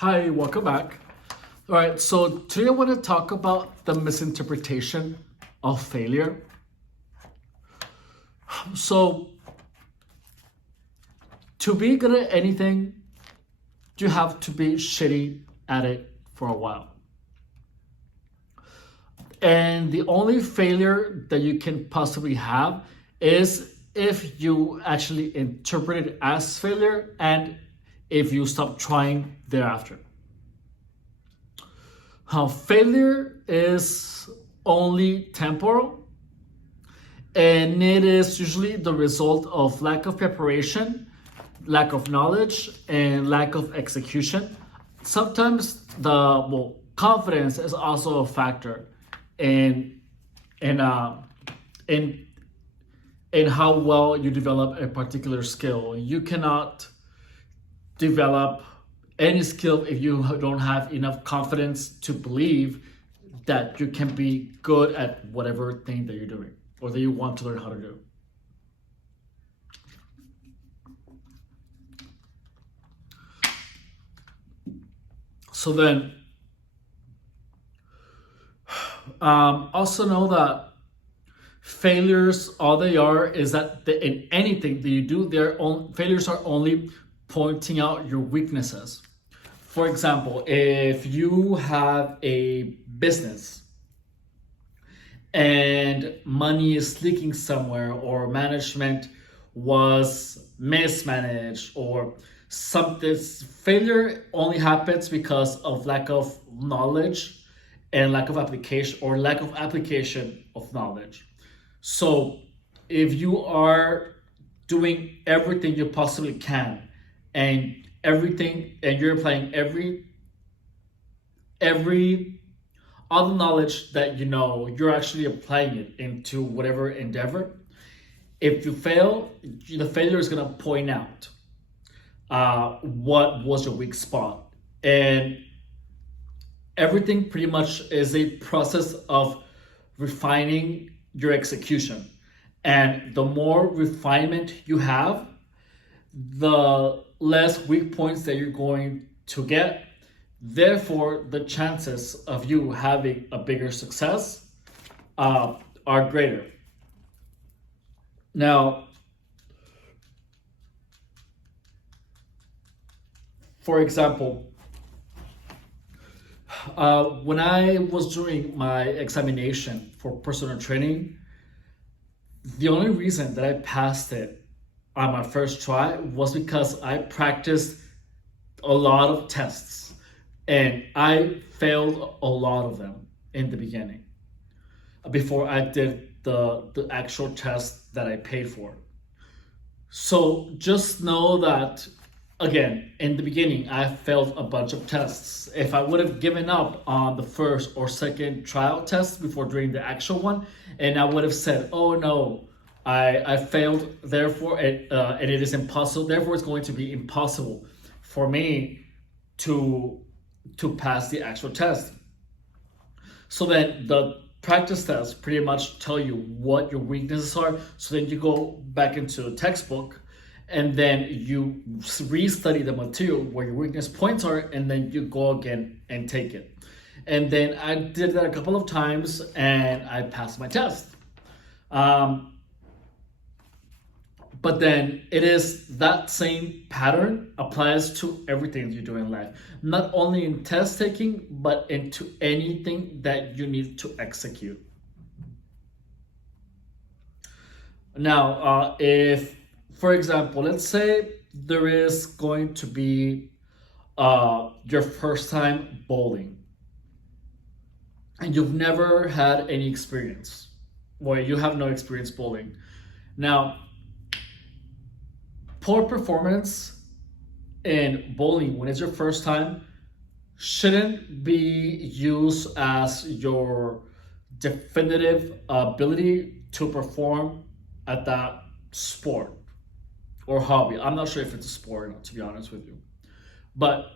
Hi, welcome back. All right, so today I want to talk about the misinterpretation of failure. So, to be good at anything, you have to be shitty at it for a while. And the only failure that you can possibly have is if you actually interpret it as failure and if you stop trying thereafter. How failure is only temporal, and it is usually the result of lack of preparation, lack of knowledge, and lack of execution. Sometimes confidence is also a factor in in uh, in in how well you develop a particular skill. You cannot develop any skill if you don't have enough confidence to believe that you can be good at whatever thing that you're doing or that you want to learn how to do. So then, also know that failures, all they are is that in anything that you do, failures are only pointing out your weaknesses. For example, if you have a business and money is leaking somewhere, or management was mismanaged, or something, failure only happens because of lack of knowledge and lack of application, or lack of application of knowledge. So if you are doing everything you possibly can and you're applying every all the knowledge that you know, you're actually applying it into whatever endeavor. If you fail, the failure is going to point out what was your weak spot. And everything pretty much is a process of refining your execution. And the more refinement you have, the less weak points that you're going to get. Therefore, the chances of you having a bigger success are greater. Now, for example, when I was doing my examination for personal training, the only reason that I passed it on my first try was because I practiced a lot of tests and I failed a lot of them in the beginning before I did the actual test that I paid for. So just know that, again, in the beginning, I failed a bunch of tests. If I would have given up on the first or second trial test before doing the actual one, and I would have said, oh no, I failed, therefore, and it is impossible, therefore it's going to be impossible for me to pass the actual test. So then the practice tests pretty much tell you what your weaknesses are. So then you go back into the textbook and then you restudy the material where your weakness points are, and then you go again and take it. And then I did that a couple of times and I passed my test. But then it is that same pattern applies to everything you do in life, not only in test taking, but into anything that you need to execute. Now, if, for example, let's say there is going to be your first time bowling and you've never had any experience, or you have no experience bowling. Now, poor performance in bowling when it's your first time shouldn't be used as your definitive ability to perform at that sport or hobby. I'm not sure if it's a sport, to be honest with you. But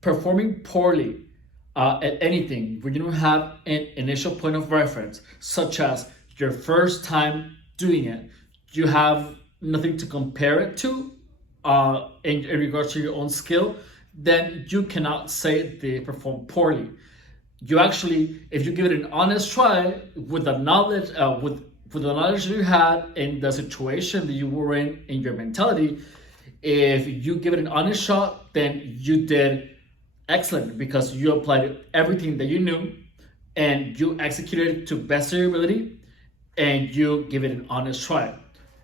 performing poorly at anything when you don't have an initial point of reference, such as your first time doing it, you have nothing to compare it to, in regards to your own skill, then you cannot say they perform poorly. You actually, if you give it an honest try with the knowledge, with the knowledge you had in the situation that you were in your mentality, if you give it an honest shot, then you did excellent because you applied everything that you knew and you executed it to best of your ability and you give it an honest try.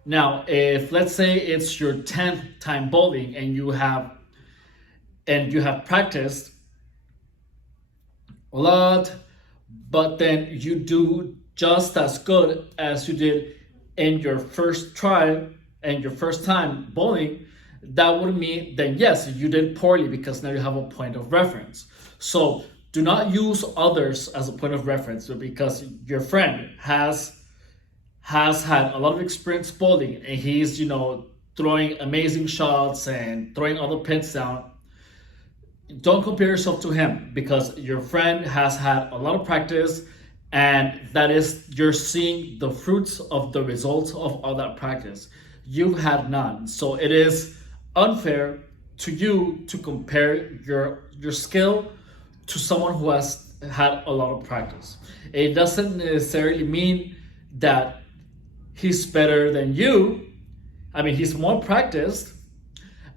Now, if let's say it's your 10th time bowling and you have practiced a lot, but then you do just as good as you did in your first try and your first time bowling, that would mean then yes, you did poorly because now you have a point of reference. So do not use others as a point of reference because your friend has had a lot of experience bowling and he's throwing amazing shots and throwing all the pins down. Don't compare yourself to him because your friend has had a lot of practice and that is you're seeing the fruits of the results of all that practice. You've had none, so it is unfair to you to compare your skill to someone who has had a lot of practice. It doesn't necessarily mean that he's better than you. I mean, he's more practiced,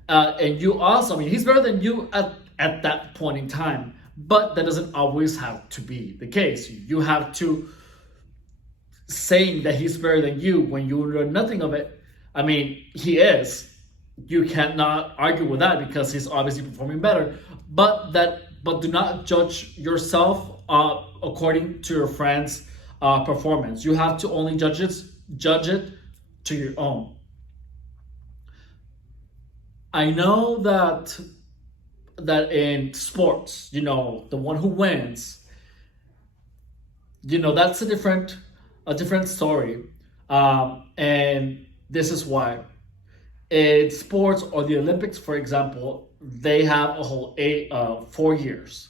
and you also, I mean, he's better than you at that point in time, but that doesn't always have to be the case. You have to saying that he's better than you when you know nothing of it. I mean, he is. You cannot argue with that because he's obviously performing better. But do not judge yourself according to your friend's performance. You have to only judge it to your own. I know that in sports, the one who wins, that's a different story, and this is why. In sports or the Olympics, for example, they have a whole 4 years,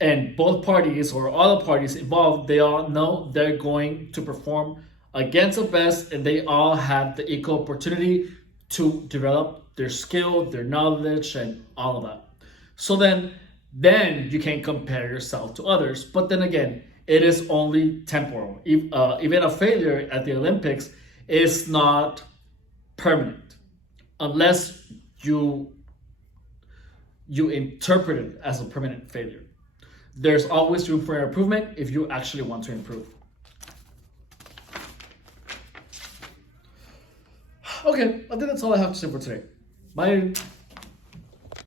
and both parties or all the parties involved, they all know they're going to perform against the best, and they all have the equal opportunity to develop their skill, their knowledge, and all of that. So then you can compare yourself to others. But then again, it is only temporal. Even a failure at the Olympics is not permanent unless you interpret it as a permanent failure. There's always room for improvement if you actually want to improve. Okay, I think that's all I have to say for today. Bye.